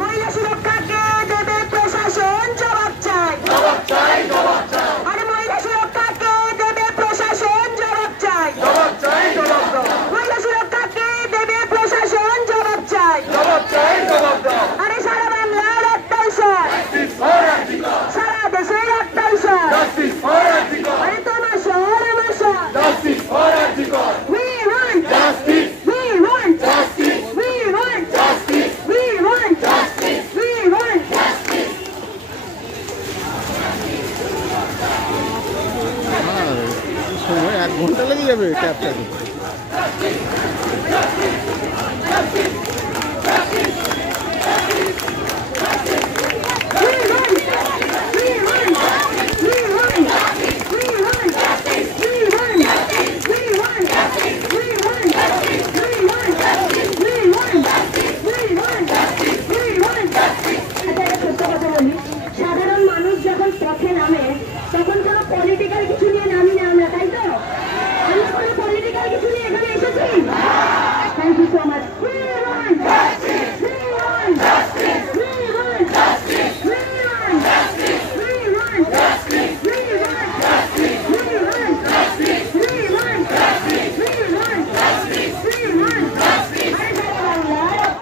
মহিলা সুরক্ষাকে দেবে প্রশাসন, জবাব চাই। আরে মহিলা সুরক্ষাকে দেবে প্রশাসন, জবাব চাই। মহিলা সুরক্ষাকে দেবে প্রশাসন, জবাব চাই। আরে সারা বাংলার একটাই স্বর, সারা দেশের একটাই স্বর। আরে তোমার শহর আমার শহর। We want justice. We want justice. We want justice. We want justice. We want justice. সময় 1 ঘন্টা লেগে যাবে ক্যাবটাকে।